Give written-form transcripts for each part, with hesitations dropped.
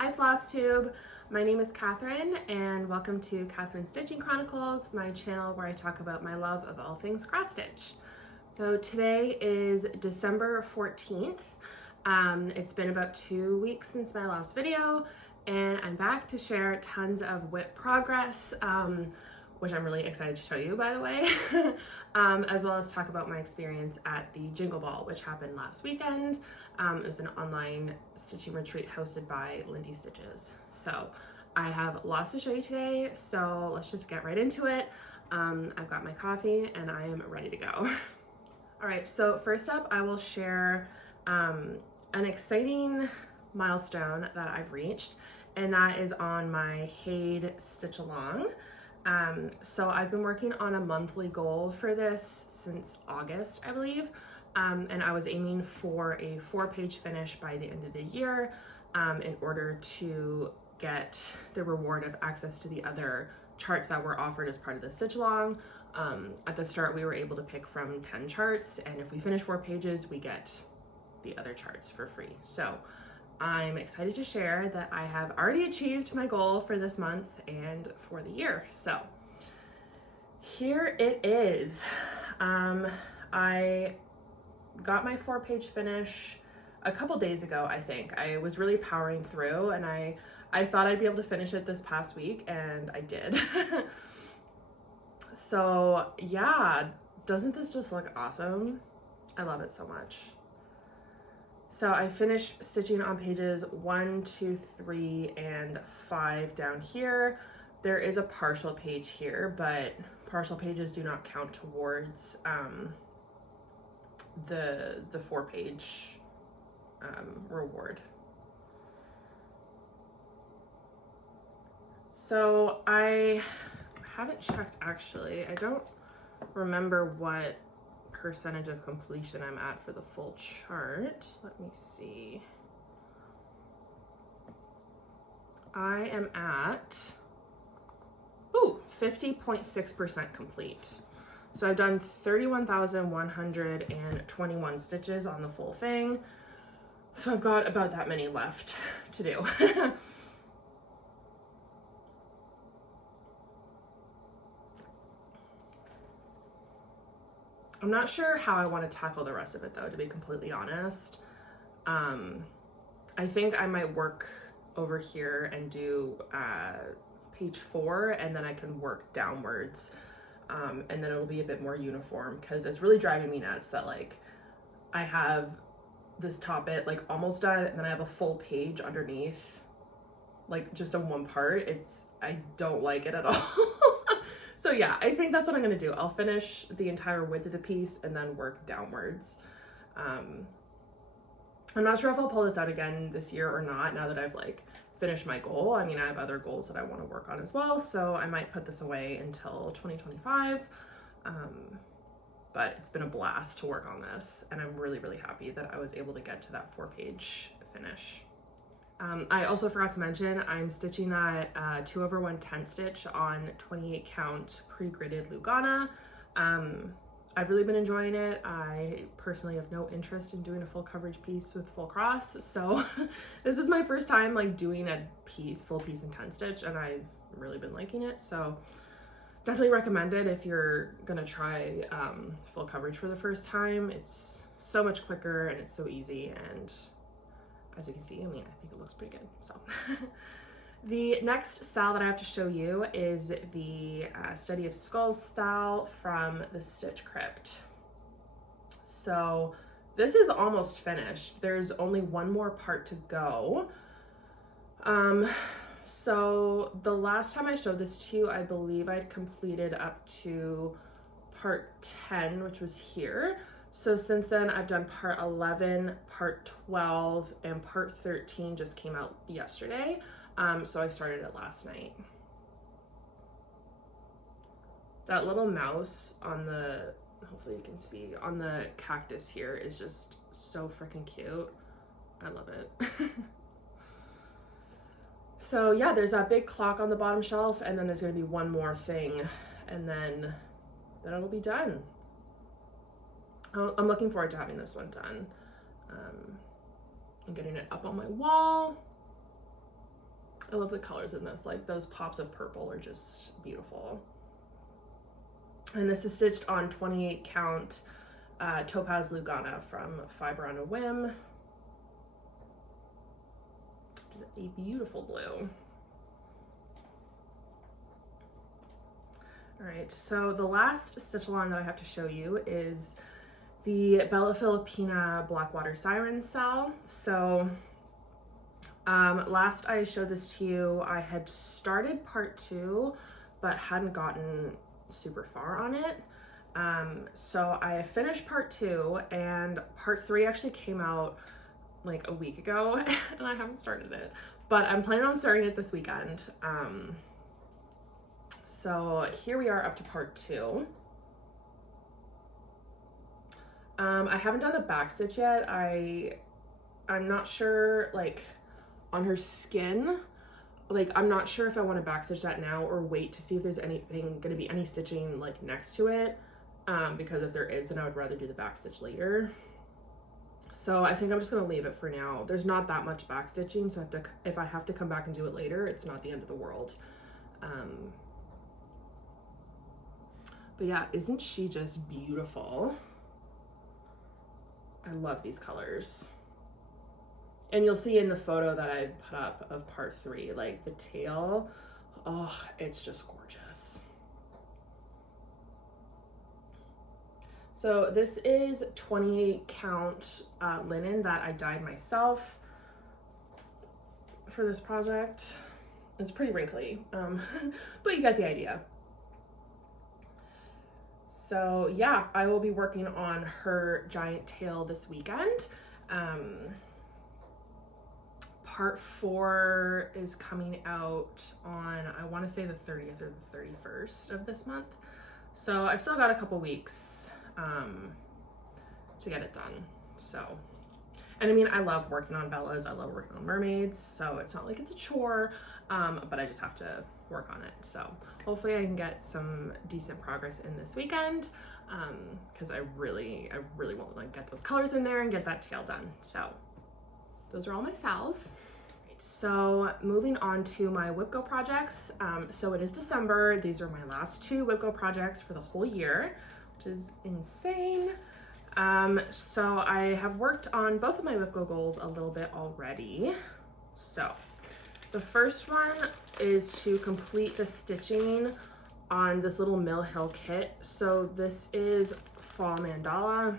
Hi Flosstube, my name is Katherine and welcome to Katherine's Stitching Chronicles, my channel where I talk about my love of all things cross stitch. So today is December 14th. It's been about 2 weeks since my last video and I'm back to share tons of WIP progress, which I'm really excited to show you, by the way, as well as talk about my experience at the Jingle Ball, which happened last weekend. It was an online stitching retreat hosted by Lindy Stitches. So I have lots to show you today, so let's just get right into it. I've got my coffee and I am ready to go. All right, so first up, I will share an exciting milestone that I've reached, and that is on my Haid Stitch Along. So I've been working on a monthly goal for this since August, I believe, and I was aiming for a 4-page finish by the end of the year in order to get the reward of access to the other charts that were offered as part of the stitch along. At the start, we were able to pick from 10 charts, and if we finish 4 pages, we get the other charts for free. So I'm excited to share that I have already achieved my goal for this month and for the year. So here it is. I got my 4-page finish a couple days ago, I think. I was really powering through and I thought I'd be able to finish it this past week, and I did. So yeah, doesn't this just look awesome? I love it so much. So I finished stitching on pages 1, 2, 3, and 5 down here. There is a partial page here, but partial pages do not count towards the 4-page reward. So I haven't checked actually. I don't remember what percentage of completion I'm at for the full chart. Let me see. I am at 50.6% complete. So I've done 31,121 stitches on the full thing. So I've got about that many left to do. I'm not sure how I want to tackle the rest of it though, to be completely honest. I think I might work over here and do page 4, and then I can work downwards, and then it'll be a bit more uniform, because it's really driving me nuts that like I have this top bit like almost done, and then I have a full page underneath, like just in one part. I don't like it at all. So yeah, I think that's what I'm gonna do. I'll finish the entire width of the piece and then work downwards. I'm not sure if I'll pull this out again this year or not, now that I've like finished my goal. I mean, I have other goals that I want to work on as well, so I might put this away until 2025. But it's been a blast to work on this, and I'm really, really happy that I was able to get to that 4-page finish. I also forgot to mention, I'm stitching that 2/110 stitch on 28 count pre-gridded Lugana. I've really been enjoying it. I personally have no interest in doing a full coverage piece with full cross, so this is my first time like doing a full piece in 10 stitch, and I've really been liking it. So definitely recommend it if you're gonna try full coverage for the first time. It's so much quicker and it's so easy, and as you can see, I mean, I think it looks pretty good. So the next style that I have to show you is the Study of Skulls style from the Stitch Crypt. So this is almost finished. There's only one more part to go. So the last time I showed this to you, I believe I'd completed up to part 10, which was here. So since then, I've done part 11, part 12, and part 13 just came out yesterday. So I started it last night. That little mouse on the, hopefully you can see, on the cactus here is just so freaking cute. I love it. So yeah, there's that big clock on the bottom shelf, and then there's gonna be one more thing, and then it'll be done. I'm looking forward to having this one done. I'm getting it up on my wall. I love the colors in this, like those pops of purple are just beautiful. And this is stitched on 28 count Topaz Lugana from Fiber on a Whim. A beautiful blue. All right, so the last stitch along that I have to show you is the Bella Filipina Blackwater Siren cell. So last I showed this to you, I had started part 2, but hadn't gotten super far on it. So I finished part 2, and part 3 actually came out like a week ago, and I haven't started it, but I'm planning on starting it this weekend. So here we are up to part 2. I haven't done the back stitch yet. I'm not sure, like on her skin, like I'm not sure if I want to backstitch that now or wait to see if there's anything going to be any stitching like next to it, because if there is, then I would rather do the backstitch later. So I think I'm just going to leave it for now. There's not that much backstitching, so if I have to come back and do it later, it's not the end of the world. But yeah, isn't she just beautiful? I love these colors. And you'll see in the photo that I put up of part 3, like the tail, oh, it's just gorgeous. So this is 28 count linen that I dyed myself for this project. It's pretty wrinkly, but you get the idea. So yeah, I will be working on her giant tail this weekend. Part 4 is coming out on, I want to say the 30th or the 31st of this month. So I've still got a couple weeks to get it done. So, and I mean, I love working on Bellas. I love working on mermaids. So it's not like it's a chore, but I just have to work on it. So hopefully I can get some decent progress in this weekend, because I really want to get those colors in there and get that tail done. So those are all my sals. So moving on to my WIPGO projects. So it is December. These are my last 2 WIPGO projects for the whole year, which is insane. So I have worked on both of my WIPGO goals a little bit already. So the first one is to complete the stitching on this little Mill Hill kit. So this is Fall Mandala.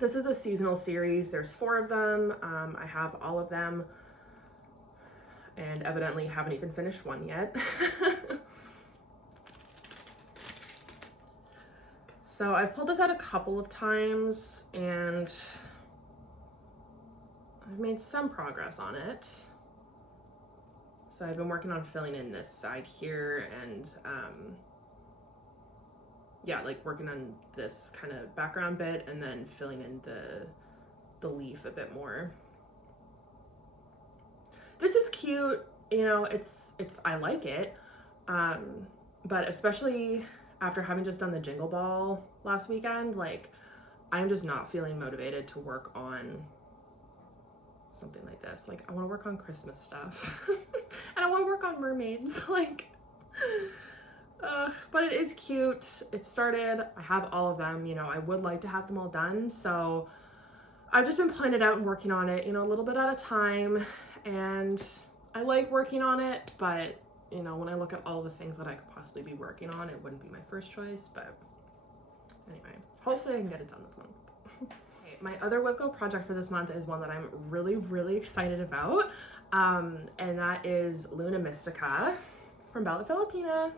This is a seasonal series. There's 4 of them. I have all of them and evidently haven't even finished one yet. So I've pulled this out a couple of times and I've made some progress on it. So I've been working on filling in this side here and yeah, like working on this kind of background bit and then filling in the leaf a bit more. This is cute, you know, I like it, but especially after having just done the Jingle Ball last weekend, like I'm just not feeling motivated to work on something like this. Like I want to work on Christmas stuff and I want to work on mermaids, like but it is cute. It started, I have all of them, you know, I would like to have them all done. So I've just been planning it out and working on it, you know, a little bit at a time. And I like working on it, but you know, when I look at all the things that I could possibly be working on, it wouldn't be my first choice. But anyway, hopefully I can get it done this month. Okay, my other WIPGO project for this month is one that I'm really excited about. And that is Luna Mystica from Bella Filipina.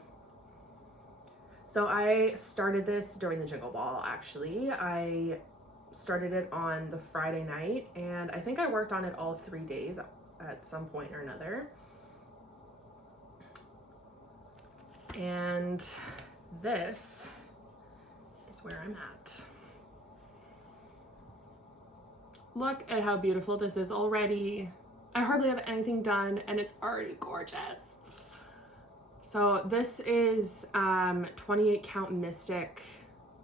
So I started this during the Jingle Ball, actually. I started it on the Friday night, and I think I worked on it all 3 days at some point or another. And this is where I'm at. Look at how beautiful this is already. I hardly have anything done, and it's already gorgeous. So this is 28 count Mystic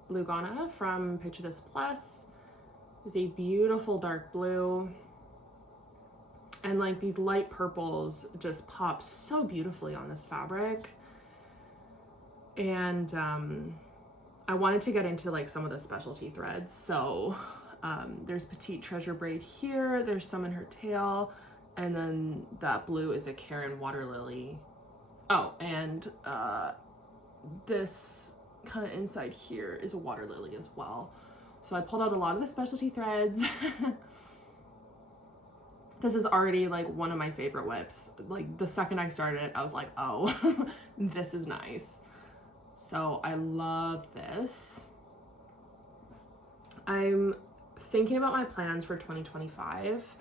Lugana from Picture This Plus. It's a beautiful dark blue. And like these light purples just pop so beautifully on this fabric. And I wanted to get into like some of the specialty threads. So there's Petite Treasure braid here, there's some in her tail, and then that blue is a Karen water lily. Oh, and this kind of inside here is a water lily as well. So I pulled out a lot of the specialty threads. This is already like one of my favorite whips. Like the second I started it, I was like, oh, this is nice. So I love this. I'm thinking about my plans for 2025,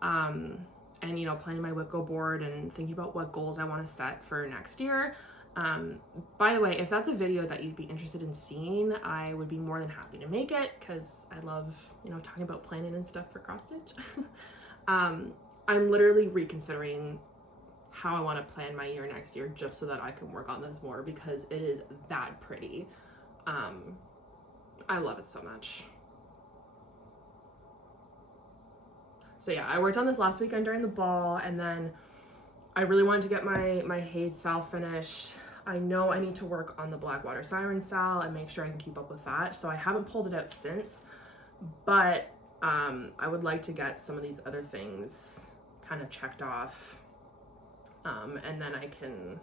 and you know, planning my whip go board and thinking about what goals I want to set for next year. By the way, if that's a video that you'd be interested in seeing, I would be more than happy to make it, because I love, you know, talking about planning and stuff for cross stitch. I'm literally reconsidering how I want to plan my year next year, just so that I can work on this more, because it is that pretty. I love it so much. So yeah, I worked on this last weekend during the ball, and then I really wanted to get my Haid Sal finished. I know I need to work on the Blackwater Siren Sal and make sure I can keep up with that. So I haven't pulled it out since, but I would like to get some of these other things kind of checked off. And then I can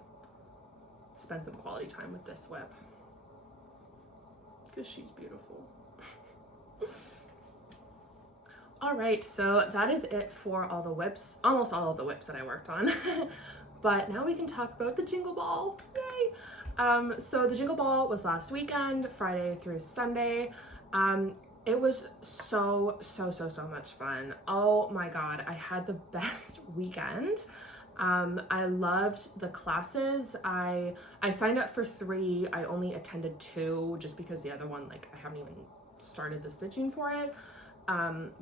spend some quality time with this whip, because she's beautiful. All right, so that is it for all the whips, almost all of the whips that I worked on. But now we can talk about the Jingle Ball, yay! So the Jingle Ball was last weekend, Friday through Sunday. It was so much fun. Oh my God, I had the best weekend. I loved the classes. I signed up for 3. I only attended 2 just because the other one, like, I haven't even started the stitching for it.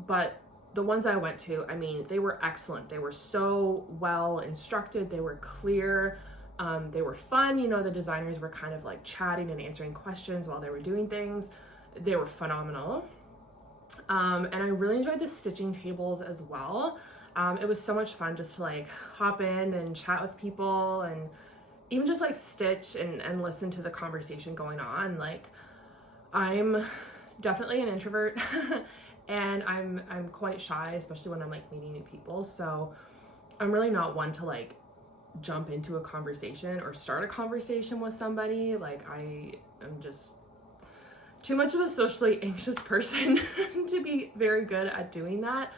But the ones I went to, I mean, they were excellent. They were so well instructed. They were clear. They were fun. You know, the designers were kind of like chatting and answering questions while they were doing things. They were phenomenal. And I really enjoyed the stitching tables as well. It was so much fun just to like hop in and chat with people, and even just like stitch and listen to the conversation going on. Like, I'm definitely an introvert and I'm quite shy, especially when I'm like meeting new people. So I'm really not one to like jump into a conversation or start a conversation with somebody. Like, I am just too much of a socially anxious person to be very good at doing that.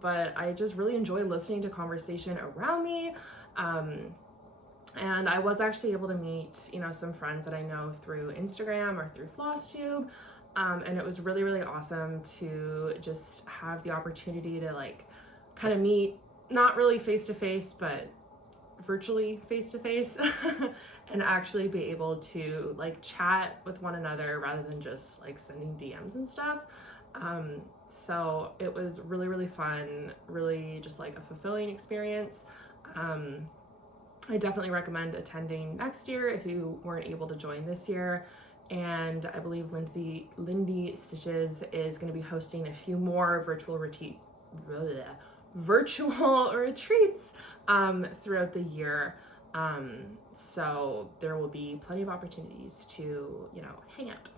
But I just really enjoy listening to conversation around me. And I was actually able to meet, you know, some friends that I know through Instagram or through Flosstube. And it was really awesome to just have the opportunity to like kind of meet, not really face to face, but virtually face to face, and actually be able to like chat with one another rather than just like sending DMs and stuff. So it was really fun, really just like a fulfilling experience. I definitely recommend attending next year if you weren't able to join this year. And I believe Lindy Stitches is going to be hosting a few more virtual retreats throughout the year. So there will be plenty of opportunities to, you know, hang out.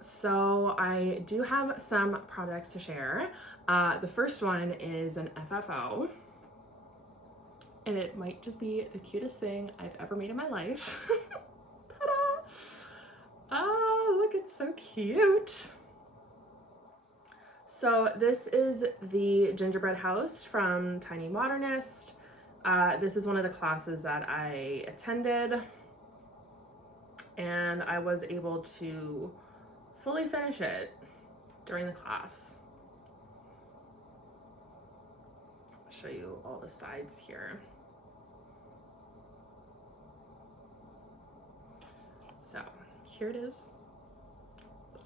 So I do have some projects to share. The first one is an FFO, and it might just be the cutest thing I've ever made in my life. Ta-da! Oh, look, it's so cute. So this is the gingerbread house from Tiny Modernist. This is one of the classes that I attended, and I was able to fully finish it during the class. I'll show you all the sides here. So here it is.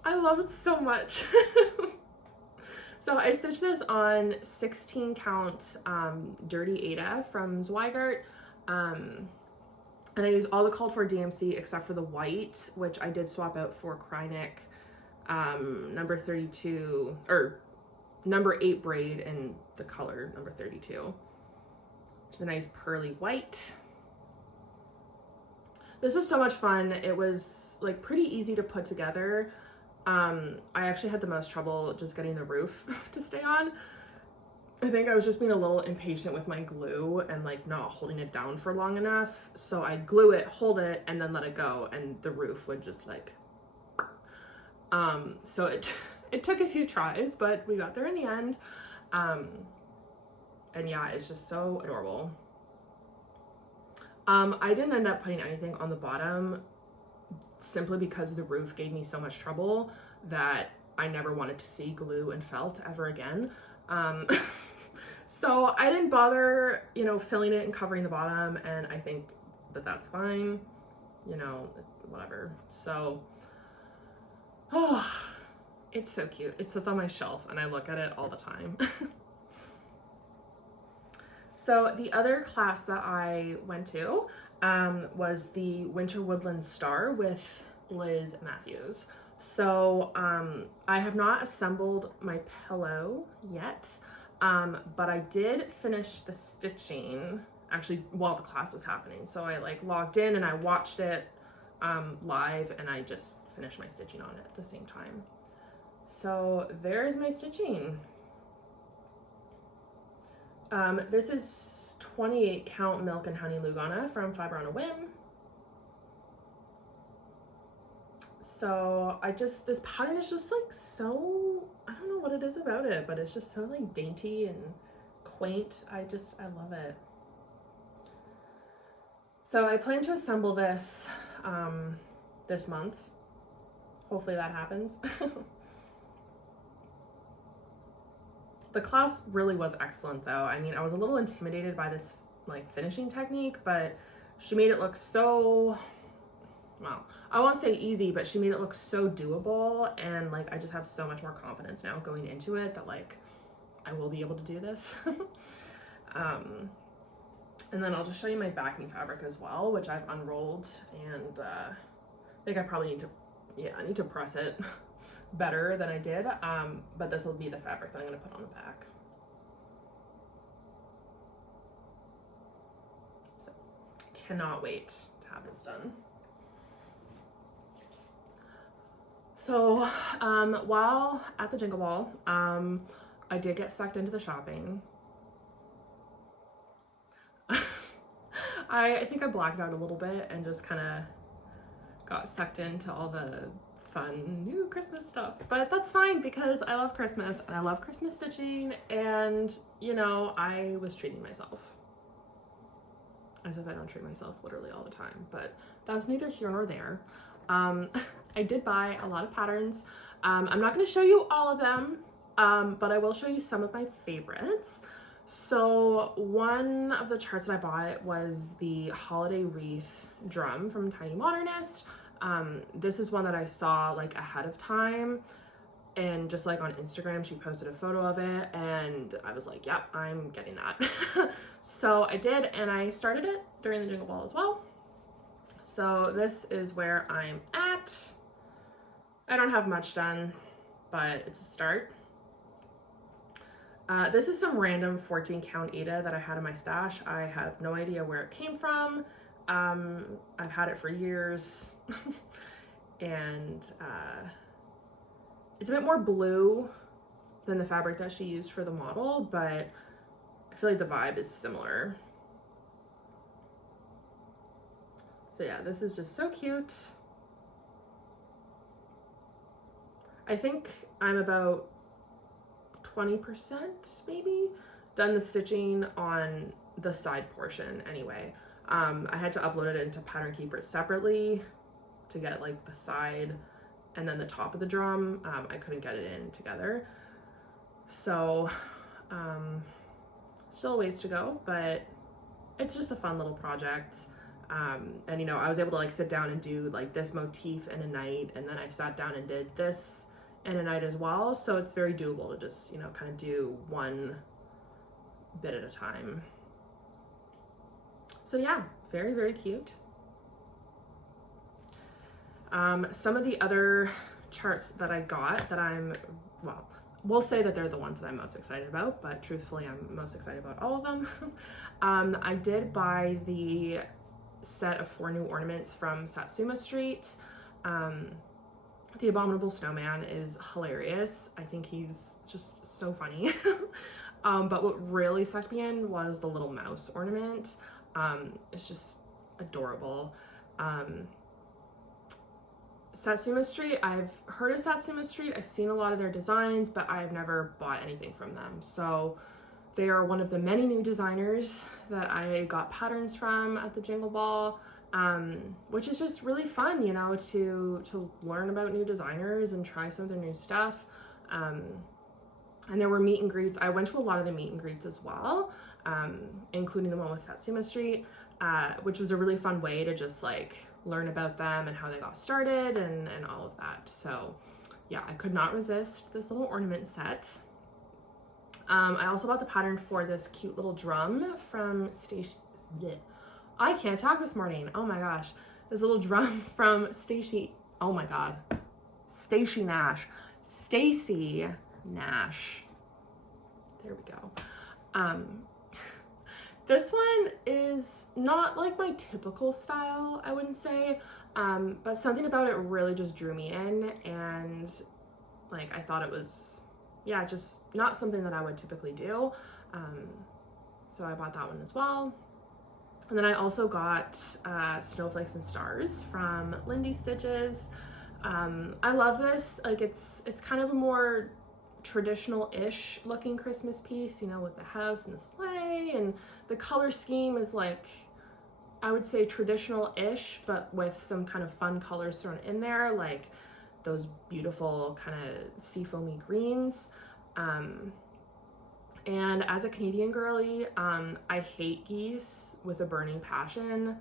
I love it so much. So I stitched this on 16 count Dirty Ada from Zweigart. And I used all the called for DMC except for the white, which I did swap out for Chronicles number 32, or number 8 braid in the color number 32, which is a nice pearly white. This was so much fun. It was like pretty easy to put together. I actually had the most trouble just getting the roof to stay on. I think I was just being a little impatient with my glue and like not holding it down for long enough. So I'd glue it, hold it, and then let it go, and the roof would just like, so it took a few tries, but we got there in the end. And yeah, it's just so adorable. I didn't end up putting anything on the bottom simply because the roof gave me so much trouble that I never wanted to see glue and felt ever again. So I didn't bother, you know, filling it and covering the bottom, and I think that that's fine, you know, whatever. So, oh, it's so cute. It sits on my shelf and I look at it all the time. So the other class that I went to was the Winter Woodland Star with Liz Matthews. So I have not assembled my pillow yet, but I did finish the stitching actually while the class was happening. So I like logged in and I watched it live, and I just finished my stitching on it at the same time. So there's my stitching. This is 28 count Milk and Honey Lugana from Fiber on a Whim. So this pattern is just like so, I don't know what it is about it, but it's just so like dainty and quaint. I love it. So I plan to assemble this this month. Hopefully that happens. The class really was excellent though. I mean, I was a little intimidated by this like finishing technique, but she made it look so, well, I won't say easy, but she made it look so doable, and like I just have so much more confidence now going into it that like I will be able to do this. And then I'll just show you my backing fabric as well, which I've unrolled, and I think I probably need to, yeah, I need to press it better than I did, but this will be the fabric that I'm going to put on the back. So cannot wait to have this done. So while at the Jingle Ball, I did get sucked into the shopping. I think I blacked out a little bit and just kind of got sucked into all the fun new Christmas stuff, but that's fine because I love Christmas and I love Christmas stitching, and you know, I was treating myself, as if I don't treat myself literally all the time, but that's neither here nor there. I did buy a lot of patterns. I'm not going to show you all of them, but I will show you some of my favorites. So one of the charts that I bought was the Holiday Wreath drum from Tiny Modernist. This is one that I saw like ahead of time, and just like on Instagram she posted a photo of it and I was like, yep, I'm getting that. So I did, and I started it during the Jingle Ball as well. So this is where I'm at. I don't have much done, but it's a start. This is some random 14 count Aida that I had in my stash. I have no idea where it came from. I've had it for years. And it's a bit more blue than the fabric that she used for the model, but I feel like the vibe is similar. So yeah, this is just so cute. I think I'm about 20% maybe done the stitching on the side portion anyway. I had to upload it into Pattern Keeper separately to get like the side and then the top of the drum. I couldn't get it in together. So still a ways to go, but it's just a fun little project. And you know, I was able to like sit down and do like this motif in a night, and then I sat down and did this in a night as well. So it's very doable to just, you know, kind of do one bit at a time. So yeah, very, very cute. Some of the other charts that I got that we'll say that they're the ones that I'm most excited about, but truthfully, I'm most excited about all of them. I did buy the set of 4 new ornaments from Satsuma Street. The Abominable Snowman is hilarious. I think he's just so funny. But what really sucked me in was the little mouse ornament. It's just adorable. Satsuma Street, I've heard of Satsuma Street. I've seen a lot of their designs, but I've never bought anything from them. So they are one of the many new designers that I got patterns from at the Jingle Ball, which is just really fun, you know, to learn about new designers and try some of their new stuff. And there were meet and greets. I went to a lot of the meet and greets as well, including the one with Satsuma Street, which was a really fun way to just like learn about them and how they got started and all of that. So yeah, I could not resist this little ornament set. I also bought the pattern for this cute little drum from I can't talk this morning. Oh my gosh. This little drum from Stacy Nash. There we go. This one is not like my typical style, I wouldn't say, but something about it really just drew me in, and like I thought it was, yeah, just not something that I would typically do. So I bought that one as well. And then I also got Snowflakes and Stars from Lindy Stitches. I love this. Like it's kind of a more traditional-ish looking Christmas piece, you know, with the house and the sleigh, and the color scheme is like, I would say traditional-ish, but with some kind of fun colors thrown in there, like those beautiful kind of seafoamy greens. And as a Canadian girly, I hate geese with a burning passion,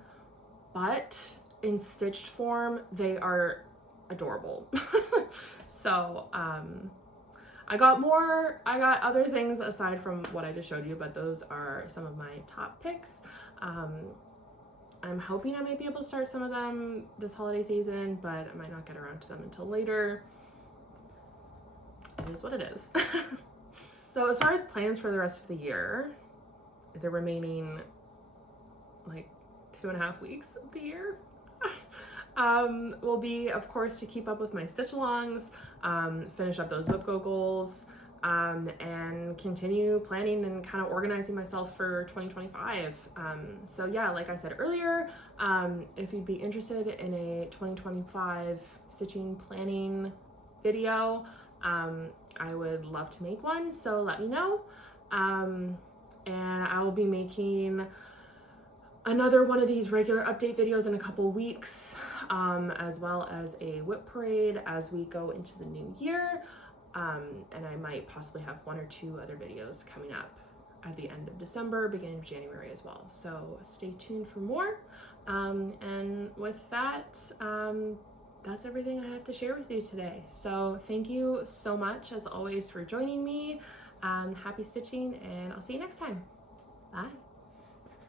but in stitched form, they are adorable. So, I got other things aside from what I just showed you, but those are some of my top picks. I'm hoping I might be able to start some of them this holiday season, but I might not get around to them until later. It is what it is. So as far as plans for the rest of the year, the remaining like 2.5 weeks of the year, will be, of course, to keep up with my stitch alongs, finish up those WIPGO goals, and continue planning and kind of organizing myself for 2025. So yeah, like I said earlier, if you'd be interested in a 2025 stitching planning video, I would love to make one, so let me know. And I will be making another one of these regular update videos in a couple weeks, as well as a whip parade as we go into the new year. And I might possibly have 1 or 2 other videos coming up at the end of December, beginning of January as well. So stay tuned for more. And with that, that's everything I have to share with you today. So thank you so much, as always, for joining me. Happy stitching, and I'll see you next time. Bye.